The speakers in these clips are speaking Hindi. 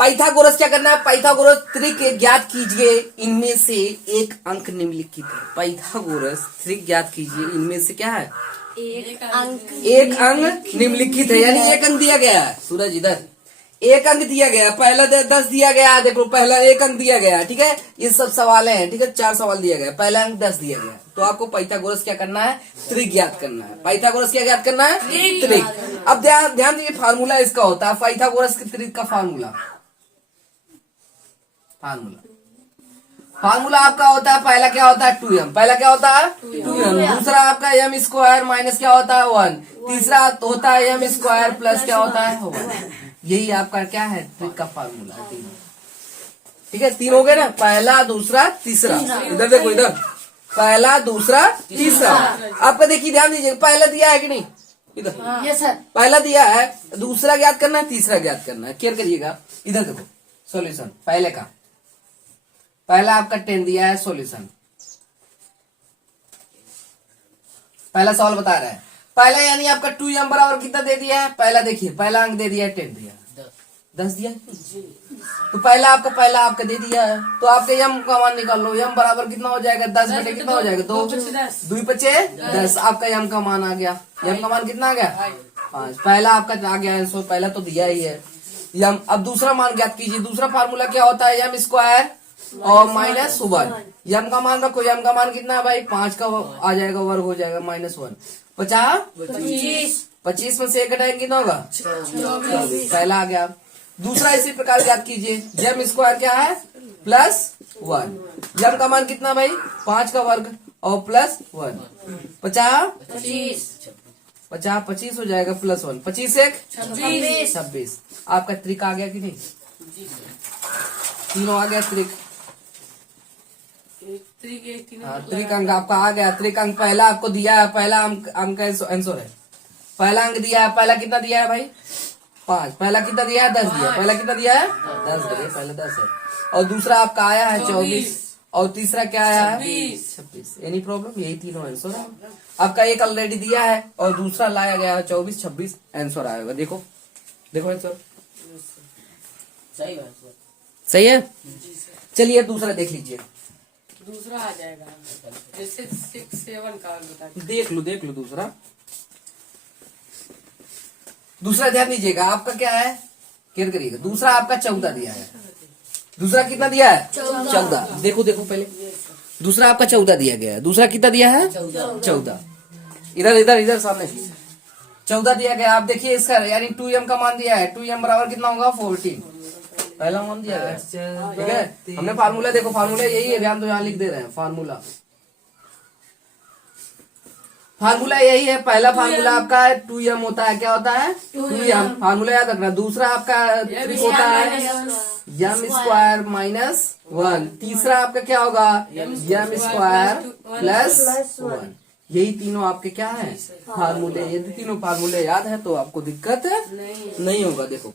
पाइथागोरस क्या करना है, पाइथागोरस त्रिक ज्ञात कीजिए, इनमें से एक अंक निम्नलिखित है। पाइथागोरस त्रिक ज्ञात कीजिए, इनमें से क्या है, एक अंक निम्नलिखित है। यानी एक अंक दिया गया है, सूरज इधर एक अंक दिया गया, पहला 10 दिया गया, देखो पहला एक अंक दिया गया, ठीक है। ये सब सवाल हैं, ठीक है, 4 सवाल दिया गया, पहला अंक 10 दिया गया, तो आपको पाइथागोरस क्या करना है, त्रिक ज्ञात करना है। पाइथागोरस क्या ज्ञात करना है, त्रिक। अब ध्यान दीजिए, फार्मूला इसका होता है पाइथागोरस के त्रिक का फार्मूला आपका होता है, पहला क्या होता है 2m, पहला क्या होता है 2m, दूसरा आपका m स्क्वायर माइनस क्या होता है 1, तीसरा होता है m स्क्वायर प्लस क्या होता है 1। यही आपका क्या है, ट्रिक का फार्मूला है, तीन। ठीक है, तीन हो गए ना, पहला दूसरा तीसरा। इधर देखो, इधर पहला दूसरा तीसरा। आपका देखिए, ध्यान दीजिए, पहला दिया है कि नहीं, इधर यस सर, पहला दिया है, दूसरा ज्ञात करना है, तीसरा ज्ञात करना है। केयर करिएगा, इधर देखो सॉल्यूशन पहले का, पहला आपका 10 दिया है सॉल्यूशन, पहला सवाल बता रहा है, पहला यानी आपका 2m बराबर कितना दे दिया है, पहला देखिए, पहला अंक दे दिया है 10 दिया, 10 दिया, तो पहला आपका दे दिया है, तो आपके m का मान निकाल लो। m बराबर कितना हो जाएगा, 10 बटे कितना हो जाएगा, 2 2 पचे 10। आपका m का मान आ गया, m का मान कितना आ गया 5। पहला आपका आ गया आंसर, पहला तो दिया ही है m। अब दूसरा मान ज्ञात कीजिए, दूसरा फार्मूला क्या होता है, m स्क्वायर और माइनस 1। m का मान रखो, m का मान कितना है भाई, 5 का आ जाएगा, वर्ग हो जाएगा माइनस 1, 25 में से 1 घटाएंगे कितना होगा 24। पहला आ गया। दूसरा इसी प्रकार ज्ञात कीजिए, m स्क्वायर क्या है प्लस 1, m का मान कितना भाई 5 का वर्ग और प्लस 1, 25 हो जाएगा प्लस 1, 25 एक 26। आपका त्रिक आ गया कि नहीं, तीनों आ गया त्रिक। त्रिक अंक आपका आ गया, त्रिक अंक पहला आपको दिया है, पहला अंक आंसर है, पहला अंक दिया है, पहला कितना दिया है भाई 5, पहला कितना दिया है 10 दिया, पहला कितना दिया है 10 दिया, पहला 10 है, और दूसरा आपका आया है 24, और तीसरा क्या आया है 26। एनी प्रॉब्लम, यही तीनों आंसर है। आपका एक ऑलरेडी दिया है और दूसरा लाया गया है 24 26, आंसर आएगा। देखो आंसर सही है। चलिए दूसरा देख लीजिए, दूसरा आ जाएगा, जैसे 6 7 का बता, देख लो दूसरा ध्यान दीजिएगा, आपका क्या है, केयर करिएगा, दूसरा आपका 14 दिया है, दूसरा कितना दिया है 14। देखो पहले, दूसरा आपका 14 दिया गया है, दूसरा कितना दिया है 14। इधर सामने 14 दिया गया। आप देखिए इसका, यानी 2m का मान दिया है, 2m बराबर कितना होगा 14, पहला मान दिया है, ठीक है। हमने फार्मूला देखो, फार्मूला यही है, ध्यान तो यहाँ लिख दे रहे हैं, फार्मूला यही है। पहला फार्मूला आपका 2m होता है, क्या होता है 2m, फार्मूला याद रखना। दूसरा आपका त्रिक होता है m स्क्वायर माइनस 1, तीसरा आपका क्या होगा m स्क्वायर प्लस 1। यही तीनों आपके क्या है फार्मूले। यदि तीनों फार्मूले याद है तो आपको दिक्कत नहीं होगा। देखो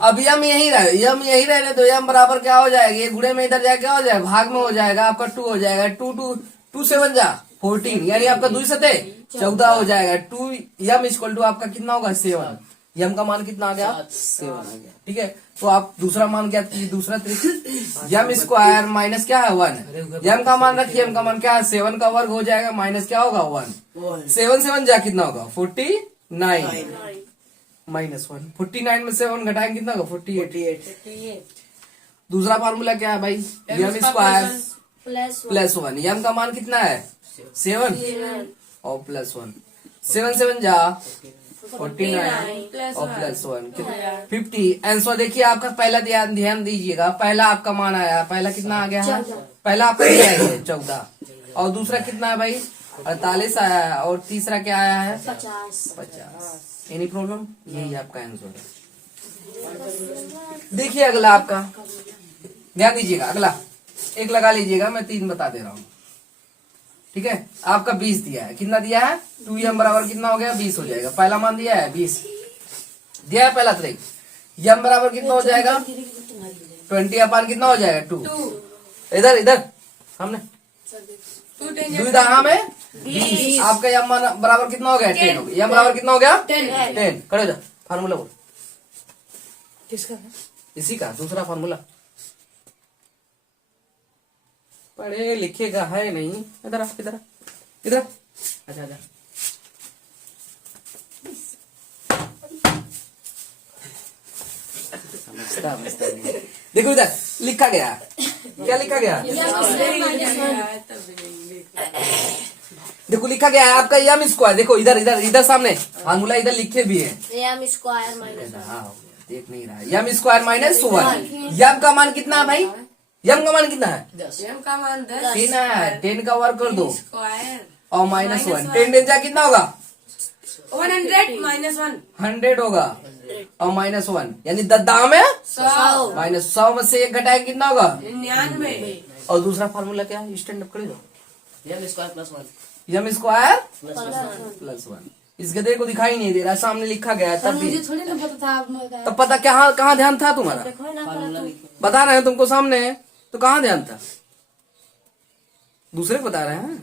अब यम यही रहे तो यम बराबर क्या हो जाएगा, ये गुणे में इधर जाए क्या हो जाएगा, भाग में हो जाएगा, आपका 2 हो जाएगा, 2 7 जा 14, यानी आपका 2 सते 14 हो जाएगा। 2 यम इक्वल टू आपका कितना होगा 7, यम का मान कितना आ गया 7 आ गया, ठीक है। तो आप दूसरा मान क्या कीजिए, दूसरा त्रिक यम स्क्वायर माइनस क्या है 1, यम का मान रखिए, यम का मान क्या है 7 का वर्ग हो जाएगा, माइनस क्या होगा 1, 7 7 जा कितना होगा 49 माइनस 1, 49 में 7 घटाएंगे कितना होगा 48। दूसरा फार्मूला क्या है भाई, यम स्क्वायर प्लस 1, यम का मान कितना है 7 और प्लस 1, 7 7 जा 49 और प्लस 1 50। आंसर देखिए आपका पहला ध्यान दीजिएगा, पहला आपका मान आया, पहला कितना आ गया है, पहला आपका दिया है 14, और दूसरा कितना है भाई 48 आया है, और तीसरा क्या आया है 50। एनी प्रॉब्लम, यही आपका आंसर है। देखिए अगला आपका, ध्यान दीजिएगा, अगला एक लगा लीजिएगा, मैं 3 बता दे रहा हूँ, ठीक है। आपका 20 दिया है, कितना दिया है 2m बराबर कितना हो गया 20 हो जाएगा, पहला मान दिया है 20 दिया है पहला त्रिक। m बराबर कितना हो जाएगा 20 अपान कितना हो जाएगा 2, इधर हमने 2 दहा में 20, आपका m बराबर कितना हो गया 10 हो गया, m बराबर कितना हो गया 10। खड़े हो जा, फार्मूला बोल इसी का दूसरा फॉर्मूला पढ़े लिखे का है नहीं। इधर आ, इधर आ, इधर आ। अच्छा अच्छा समझता नहीं। देखो इधर लिखा गया, क्या लिखा गया? देखो लिखा गया है आपका यम स्क्वायर। देखो इधर इधर इधर सामने फॉर्मूला इधर लिखे भी है। यम स्क्वायर माइनस हाँ देख नहीं रहा है। यम स्क्वायर माइनस 1। यम का मान कितना है भाई? यम का मान कितना है? एम का मान 10 10 है। 10 का वर्ग कर दो स्क्वायर और -1। 10 10 जा कितना होगा? 100 माइनस 1 100 होगा और -1 यानी दाम है 100 -100 में से 1 घटाएगा कितना होगा? 99 और दूसरा फार्मूला क्या है? स्टैंड अप कर दो। यम स्क्वायर प्लस 1 यम स्क्वायर प्लस +1। इस गधे को दिखाई नहीं दे रहा, सामने लिखा गया है तब भी। मुझे थोड़ी ना पता था आप मैं तब पता क्या कहाँ ध्यान था तुम्हारा? देखो ना पर बता रहे हैं तुमको सामने, तो कहाँ ध्यान था? दूसरे को बता रहे हैं।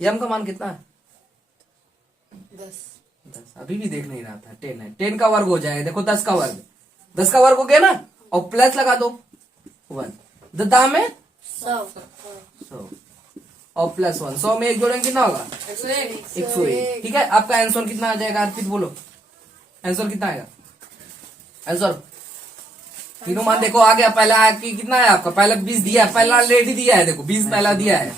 यम का मान कितना है? 10। अभी भी देख नहीं रहा था। 10 है। 10 का वर्ग हो जाएगा। देखो 10 का वर्ग, 10 का वर्ग हो गया ना, और प्लस लगा दो 1। दाम है 100 और +1। 100 में 1 जोड़ेंगे कितना होगा? 101। ठीक है, आपका आंसर कितना आ जाएगा? अर्पित बोलो आंसर कितना आएगा? आंसर तीनों मान देखो आ गया। पहला कि कितना है आपका? पहला 20 दिया, पहला ऑलरेडी दिया है। देखो 20 पहला दिया है,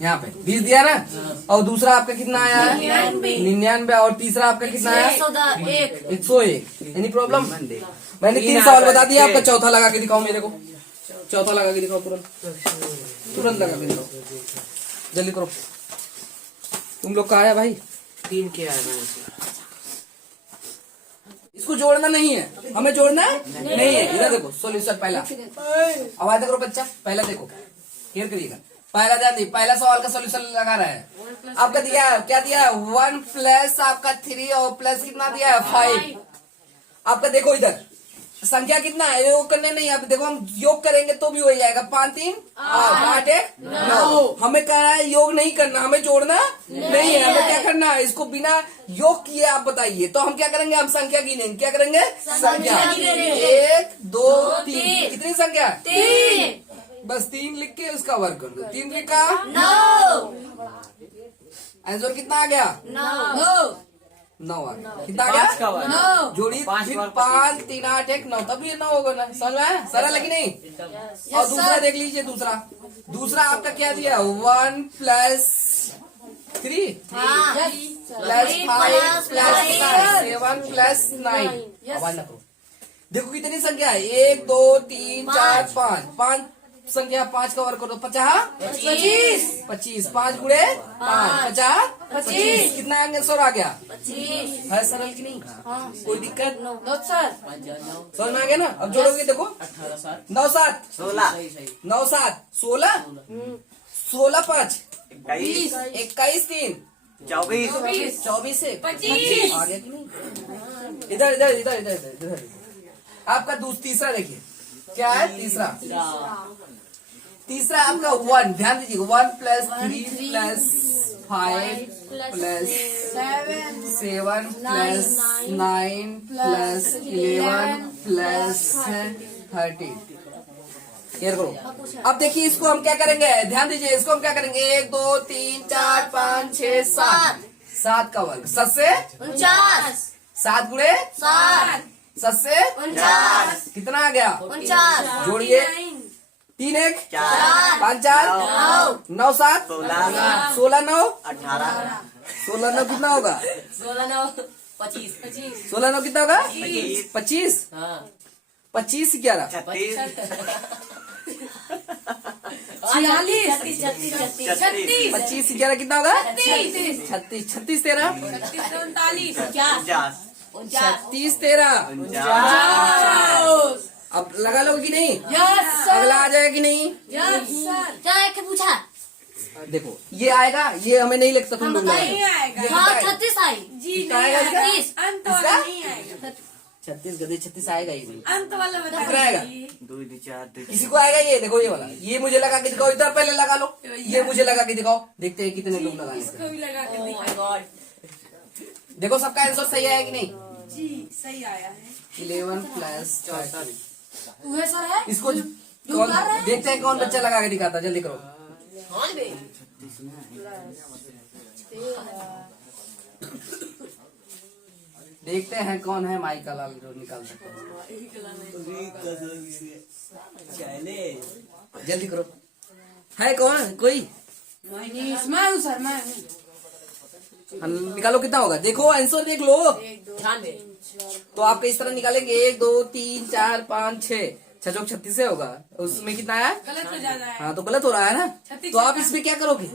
यहाँ पे 20 दिया ना। और दूसरा आपका कितना आया है? 99। और तीसरा आपका कितना है? 101। Any problem? मैंने 3 सवाल बता दिया, आपका चौथा लगा के दिखाओ मेरे को। चौथा लगा के दिखाओ, तुरंत तुरंत लगा के दिखाओ, जल्दी करो। तुम लोग का आया भाई? 3 के आएगा। इसको जोड़ना नहीं है, हमें जोड़ना नहीं है। इधर देखो सॉल्यूशन पहला। आवाज करो बच्चा, पहला देखो, क्लियर करिएगा। पहला ध्यान दी, पहला सवाल का सॉल्यूशन लगा रहा है। आपका दिया है, क्या दिया है? 1 प्लस आपका 3 और प्लस कितना दिया है? 5। आपका देखो इधर संख्या कितना है? योग करने नहीं, अब देखो हम योग करेंगे तो भी हो जाएगा। 5 3 8 1 9। हमें कह रहा है योग नहीं करना, हमें जोड़ना नहीं है। हमें क्या करना है? इसको बिना योग किए आप बताइए। तो हम क्या करेंगे? हम संख्या गिनेंगे। क्या करेंगे? संख्या 1 2 3। कितनी संख्या? 3 बस 3 लिख के उसका वर्ग कर दो। 3 लिखा, 9 आंसर कितना आ गया? 9 आ गया। कितना आ पाँच गया? का वर्ग। जोड़ी 5 3 8 1 9, तभी 9 होगा ना। समझ में आया? सरल है कि नहीं? और दूसरा देख लीजिए। दूसरा आपका क्या दिया? 1 प्लस 3 प्लस 5 प्लस 7 प्लस 9। आवाज ना करो। देखो कितनी संख्या है? 1 2 3 4 5। 5 संख्या 5 का वर्ग करो 50 25। 5 गुणे 5 50 25। कितना आंसर आ गया? 25 है सरल की नहीं? कोई दिक्कत? सर समझ में आ गया ना? अब जोड़ोगे देखो 18 7 9 7 16 9 7 16 16 5 21 21 3 24 24 से 25 आ गया कि नहीं? इधर इधर इधर इधर इधर इधर। आपका तीसरा देखिए क्या है? तीसरा आपका 1। ध्यान दीजिए 1 plus 3 plus 5 plus 7 plus 9 plus 11 plus 13। Clear करो। अब देखिए इसको हम क्या करेंगे? ध्यान दीजिए, इसको हम क्या करेंगे? 1 2 3 4 5 6 7। 7 का वर्ग 7 से 49 7 गुणे 7 7 से 49 कितना आ गया? 49 जोड़िए 3 1 4 5 4 9 7 16 9 18 16 9 कितना होगा? 16 9 25 16 9 कितना होगा? 25 25 हाँ 25 11 46 36 25 11 कितना होगा? 36 36 36 13 39 36 13। अब लगा लोगे कि नहीं? यस अगला आ जाएगा कि नहीं? यस सर क्या है कि पूछा? देखो ये आएगा, ये हमें नहीं लगता तुम लोग बताइए। लगाए। आएगा ये हाँ कितना आएगा? 36 आई जी कितना नहीं आएगा आएगा इसका? अंत वाला नहीं आएगा 36 गधे 36 आएगा ही नहीं। अंत वाला बता कितना आएगा? दीजिए। 2 4 किसी को आएगा ये? देखो ये वाला, ये मुझे लगा के दिखाओ। इधर पहले लगा लो, ये मुझे लगा के दिखाओ। देखते हैं कितने लोग लगाएंगे। इसको भी लगा के दिखाओ देखो सबका आंसर सही आया कि नहीं? जी सही आया है 11 प्लस 30। वह सर है इसको कौन देखते हैं कौन बच्चा लगा के दिखाता है, जल्दी करो। देखते हैं कौन है माई का लाल जो निकाल सकता है, जल्दी करो। है कौन कोई? मैं हूँ सर, मैं हूँ। निकालो कितना होगा, देखो आंसर देख लो। ध्यान दे। तो आपके इस तरह निकालेंगे 1 2 3 4 5 6 6 चौक 36 से होगा। उसमें कितना है? गलत हो जाता है, हाँ तो गलत हो रहा है ना। 36 तो आप इसमें क्या करोगे?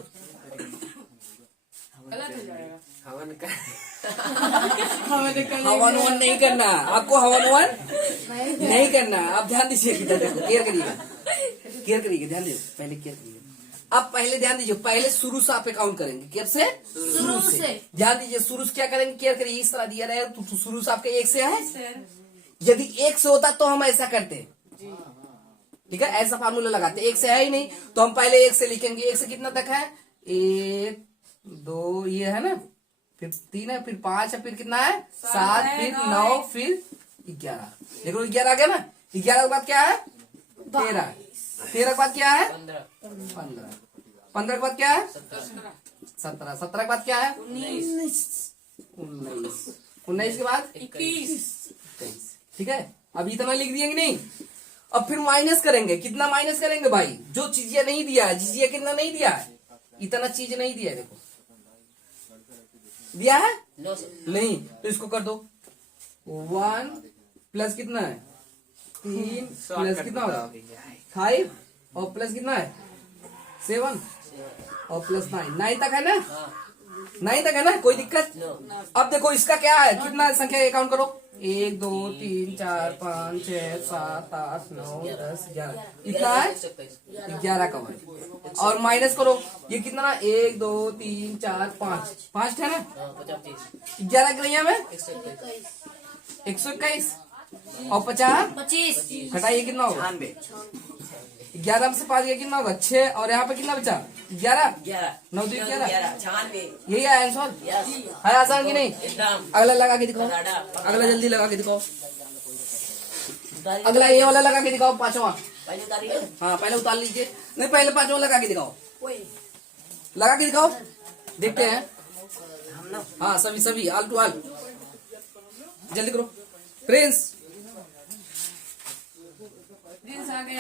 गलत हो जाएगा। हवन वन नहीं करना आपको, हवन वन नहीं करना। आप ध्यान दीजिए, केयर करिएगा, केयर करिएगा, ध्यान दीजिए, पहले केयर करिए। अब पहले ध्यान दीजिए, पहले शुरू से आप काउंट करेंगे। कैसे से? शुरू से। ध्यान दीजिए, शुरू से क्या करेंगे, केयर करिए। इस तरह दिया रहे तो शुरू से आपके 1 से है। यदि 1 से होता तो हम ऐसा करते, ठीक है, ऐसा फार्मूला लगाते। 1 से है ही नहीं तो हम पहले 1 से लिखेंगे। 1 से कितना तक है? 1 2 ये है ना, फिर 3 है, फिर 5 है, फिर कितना है? 7, फिर 9, फिर 11। देखो 11 आ गया ना। 11 के बाद क्या है? 13। 13 के बाद क्या है? 15। 15 के बाद क्या है? 17। 17 के बाद क्या है? 19। 19 के बाद 21। ठीक है, अब इतना लिख दिए कि नहीं। अब फिर माइनस करेंगे। कितना माइनस करेंगे भाई? जो चीजें नहीं दिया है, जिस कितना नहीं दिया है, इतना चीज नहीं दिया है। देखो दिया है नहीं, तो इसको कर दो। 1 प्लस कितना है? 3 प्लस कितना होगा? 5 और प्लस कितना है? 7 और प्लस 9 तक है ना। 9 तक है ना, कोई दिक्कत? अब देखो इसका क्या है, कितना संख्या काउंट करो। 1 2 3 4 5 6 7 8 9 10 11। इतना है 11 का वर्ग। और माइनस करो, ये कितना? 1 2 3 4 5 है ना। 11 की रैया में 121 और 50 घटाइए कितना होगा? 11 में से 5 गया कितना होगा? 6 और यहाँ पे कितना बचा? 11 9 2 11। यही है आंसर। है आसान की नहीं? अगला लगा के दिखाओ, अगला जल्दी लगा के दिखाओ। अगला ये वाला लगा के दिखाओ, 5वां। हाँ पहले उतार लीजिए, नहीं पहले 5वां लगा के दिखाओ, लगा के दिखाओ, देखते हैं। हाँ सभी आल टू आल, जल्दी करो प्रिंस। आ गया।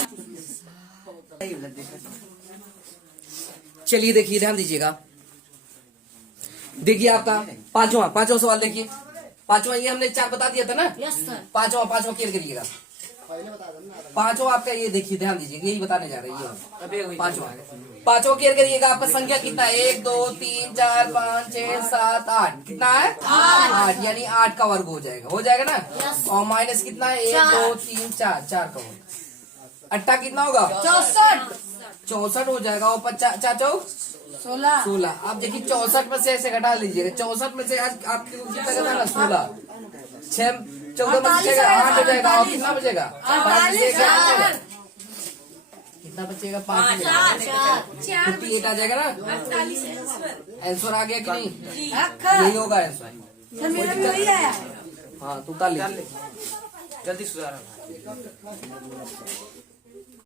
चलिए देखिए, ध्यान दीजिएगा। देखिए आपका पांचवा सवाल देखिए। पांचवा ये हमने 4 बता दिया था ना। Yes sir. पांचवा क्लियर करिएगा। पांचवा आपका ये देखिए, ध्यान दीजिएगा, यही बताने जा रहे हैं। पांचवा क्लियर करिएगा। आपका संख्या कितना है? 1 2 3 4 5 6 7 8। कितना है? 8, यानी 8 का वर्ग हो जाएगा ना। और माइनस कितना है? 1 2 3 4 4 का वर्ग। 8 कितना होगा? 64 हो जाएगा। और 4 चौक 16। आप देखिए 64 में से ऐसे घटा लीजिएगा। 64 में से आज आपके कितना घटा ना? 16। 6 14 बचेगा, 8 हो जाएगा। और कितना बचेगा? 5 कितना बचेगा? 5 58 आ जाएगा ना। आंसर आ गया कि नहीं? यही होगा आंसर। हाँ तो उतार लीजिए, जल्दी सुधारो।